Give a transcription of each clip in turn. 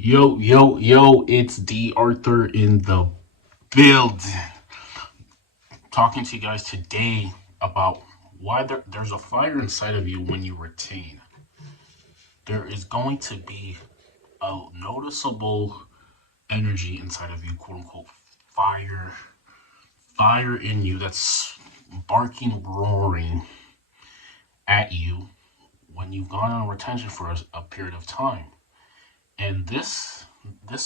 Yo, yo, yo, it's D.Arthur in the build. Talking to you guys today about why there's a fire inside of you when you retain. There is going to be a noticeable energy inside of you, quote unquote, fire. Fire in you that's barking, roaring at you when you've gone on retention for a period of time. And this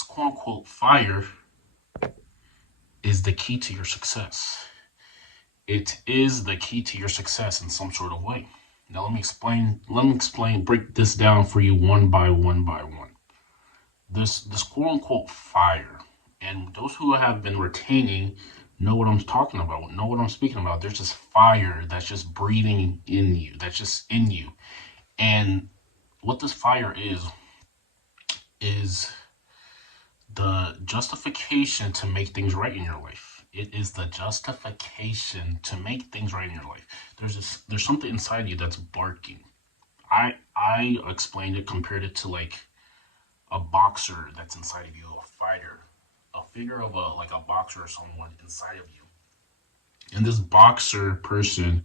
quote unquote fire is the key to your success. It is the key to your success in some sort of way. Now break this down for you one by one by one. This quote unquote fire, and those who have been retaining know what I'm talking about, know what I'm speaking about. There's just fire that's just breathing in you, that's just in you. And what this fire is the justification to make things right in your life. It is the justification to make things right in your life. There's something inside you that's barking. I explained it, compared it to like a boxer that's inside of you, a fighter, a figure of a boxer or someone inside of you. And this boxer person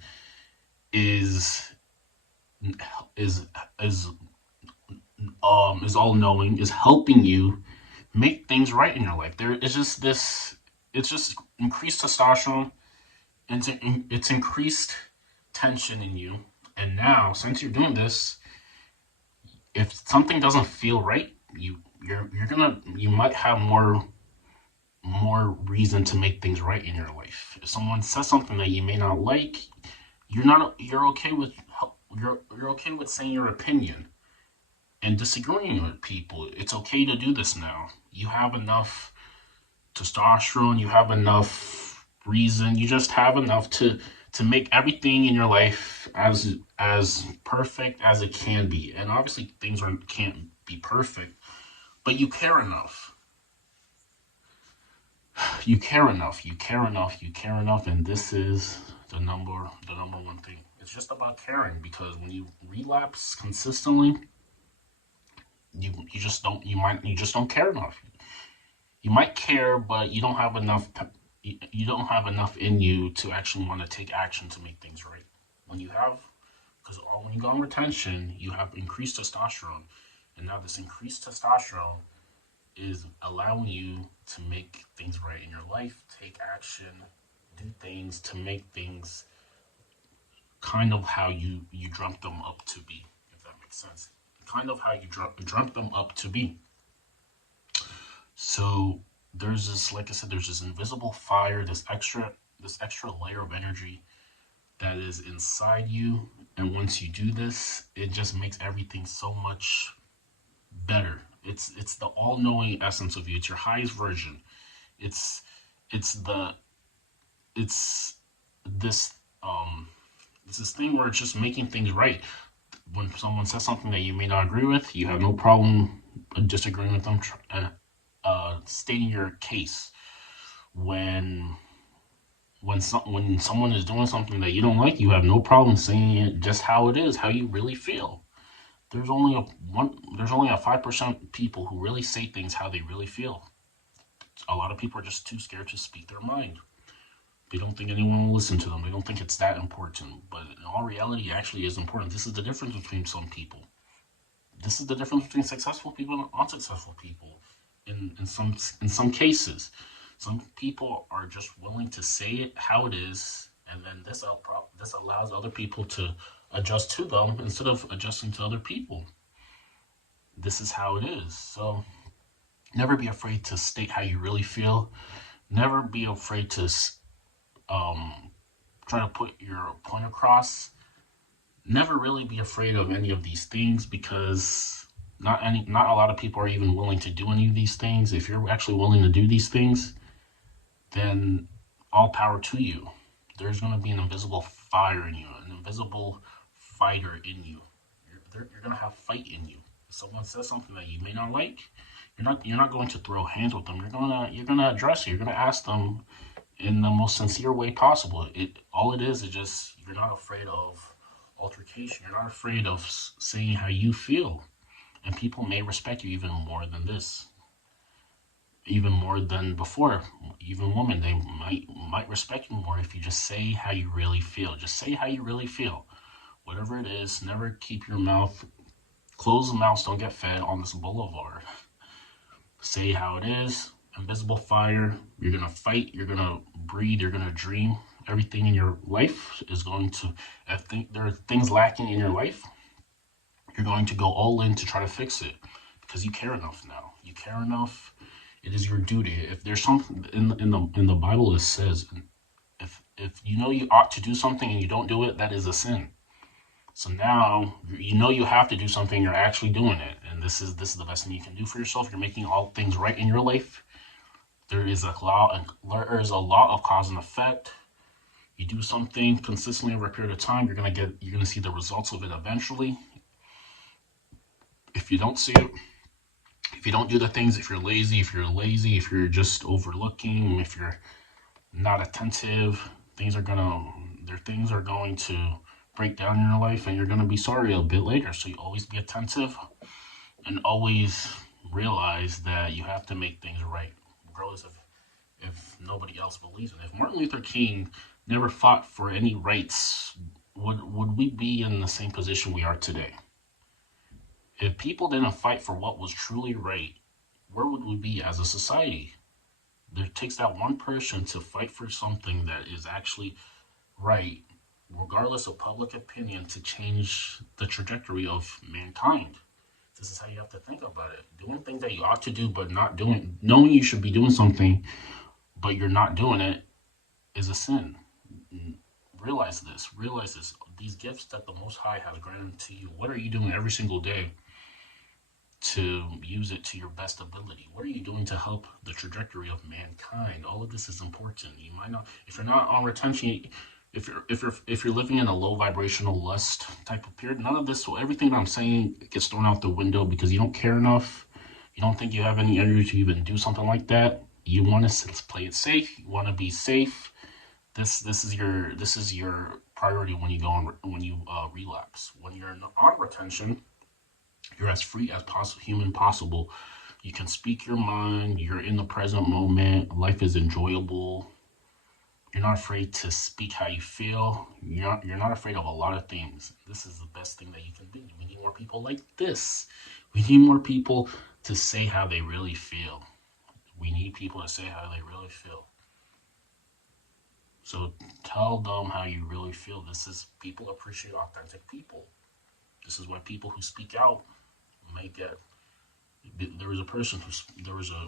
is is is is all knowing, is helping you make things right in your life. There is just this. It's just increased testosterone. It's increased tension in you. And now, since you're doing this, if something doesn't feel right, you might have more reason to make things right in your life. If someone says something that you may not like, you're okay with you're okay with saying your opinion and disagreeing with people. It's okay to do this now. You have enough testosterone, you have enough reason, you just have enough to make everything in your life as perfect as it can be. And obviously things aren't can't be perfect, but you care enough. You care enough, and this is the number one thing. It's just about caring, because when you relapse consistently, you just don't you just don't care enough. You might care, but you don't have enough in you to actually want to take action to make things right. When you have because when you go on retention, you have increased testosterone, and now this increased testosterone is allowing you to make things right in your life, take action, do things to make things kind of how you dreamt them up to be, if that makes sense. Kind of how you dreamt them up to be. So there's this, like I said, there's this invisible fire, this extra layer of energy that is inside you. And once you do this, it just makes everything so much better. It's the all-knowing essence of you. It's your highest version. It's it's the it's this it's this thing where it's just making things right. When someone says something that you may not agree with, you have no problem disagreeing with them, stating your case. When when someone is doing something that you don't like, you have no problem saying it just how it is, how you really feel. There's only a 5% people who really say things how they really feel. A lot of people are just too scared to speak their mind. They don't think anyone will listen to them. They don't think it's that important. But in all reality, it actually is important. This is the difference between some people. This is the difference between successful people and unsuccessful people. In some cases, some people are just willing to say it how it is, and then this allows other people to adjust to them instead of adjusting to other people. This is how it is. So never be afraid to state how you really feel. Never be afraid to um, try to put your point across. Never really be afraid of any of these things, because not a lot of people are even willing to do any of these things. If you're actually willing to do these things, then all power to you. There's going to be an invisible fire in you, an invisible fighter in you. You're going to have fight in you. If someone says something that you may not like, you're not going to throw hands with them. You're gonna address it. You're gonna ask them in the most sincere way possible. It is just you're not afraid of altercation. You're not afraid of saying how you feel. And people may respect you even more than this, even more than before. Even women, they might respect you more if you just say how you really feel. Just say how you really feel. Whatever it is, never keep your mouth closed. Mouths don't get fed on this boulevard. Say how it is. Invisible fire. You're gonna fight. You're gonna breathe. You're gonna dream. Everything in your life is going to. If there are things lacking in your life, you're going to go all in to try to fix it because you care enough now. You care enough. It is your duty. If there's something in the Bible that says, if you know you ought to do something and you don't do it, that is a sin. So now you know you have to do something. You're actually doing it, and this is the best thing you can do for yourself. You're making all things right in your life. There is a law. There is a law of cause and effect. You do something consistently over a period of time, you're gonna see the results of it eventually. If you don't see it, if you don't do the things, if you're just overlooking, if you're not attentive, things are going to break down in your life, and you're gonna be sorry a bit later. So you always be attentive and always realize that you have to make things right, regardless of if nobody else believes in it. If Martin Luther King never fought for any rights, would we be in the same position we are today? If people didn't fight for what was truly right, where would we be as a society? It takes that one person to fight for something that is actually right, regardless of public opinion, to change the trajectory of mankind. This is how you have to think about it. Doing things that you ought to do, but not doing, knowing you should be doing something, but you're not doing it, is a sin. Realize this. Realize this. These gifts that the Most High has granted to you, what are you doing every single day to use it to your best ability? What are you doing to help the trajectory of mankind? All of this is important. You might not, if you're not on retention, if you're living in a low vibrational lust type of period, none of this, so everything I'm saying gets thrown out the window because you don't care enough. You don't think you have any energy to even do something like that. You want to play it safe. You want to be safe. This is your priority when you go on when you relapse. When you're on retention, you're as free as human possible. You can speak your mind. You're in the present moment. Life is enjoyable. You're not afraid to speak how you feel. You're not afraid of a lot of things. This is the best thing that you can do. We need more people like this. We need more people to say how they really feel. We need people to say how they really feel. So tell them how you really feel. People appreciate authentic people. This is why people who speak out may get. There was a person who there was a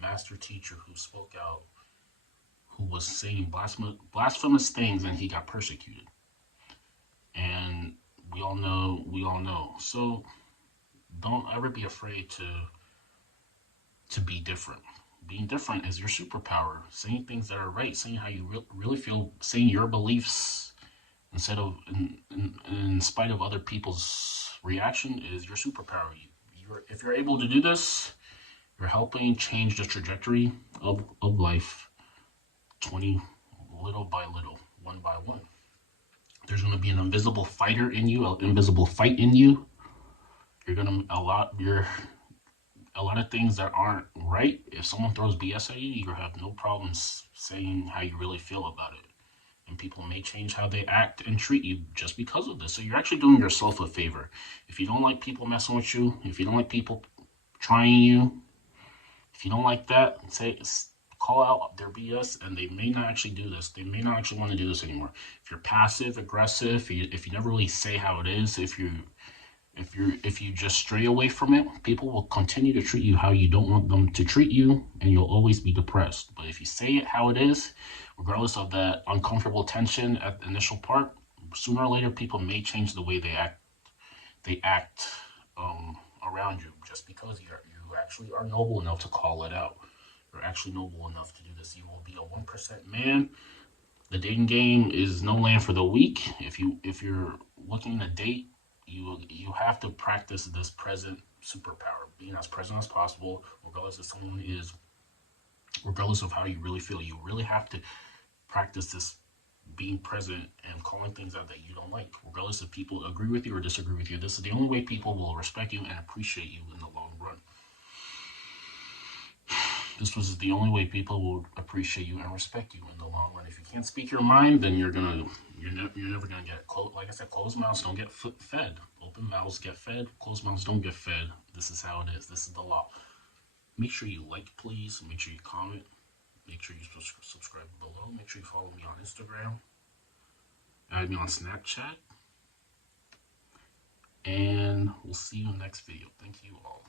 master teacher who spoke out, who was saying blasphemous things, and he got persecuted. And we all know. So don't ever be afraid to be different. Being different is your superpower. Saying things that are right, saying how you really feel, saying your beliefs instead of in spite of other people's reaction is your superpower. If you're able to do this, you're helping change the trajectory of life 20 little by little, one by one. There's going to be an invisible fighter in you, an invisible fight in you. You're going to a lot of things that aren't right. If someone throws BS at you, you have no problems saying how you really feel about it. And people may change how they act and treat you just because of this. So you're actually doing yourself a favor. If you don't like people messing with you, if you don't like people trying you, if you don't like that, call out their BS, and they may not actually do this. They may not actually want to do this anymore. If you're passive aggressive, if you never really say how it is, if you just stray away from it, people will continue to treat you how you don't want them to treat you, and you'll always be depressed. But if you say it how it is, regardless of that uncomfortable tension at the initial part, sooner or later people may change the way they act around you, just because you actually are noble enough to call it out. You're actually noble enough to do this. You will be a 1% man. The dating game is no land for the weak. If you're looking to date, you have to practice this present superpower, being as present as possible, regardless of how you really feel. You really have to practice this being present and calling things out that you don't like, regardless if people agree with you or disagree with you. This is the only way people will respect you and appreciate you in the long run. This was the only way people will appreciate you and respect you in the long run. If you can't speak your mind, then you're never gonna get like I said, closed mouths don't get fed. Open mouths get fed. Closed mouths don't get fed. This is how it is. This is the law. Make sure you like, please. Make sure you comment. Make sure you subscribe below. Make sure you follow me on Instagram. Add me on Snapchat. And we'll see you in the next video. Thank you all.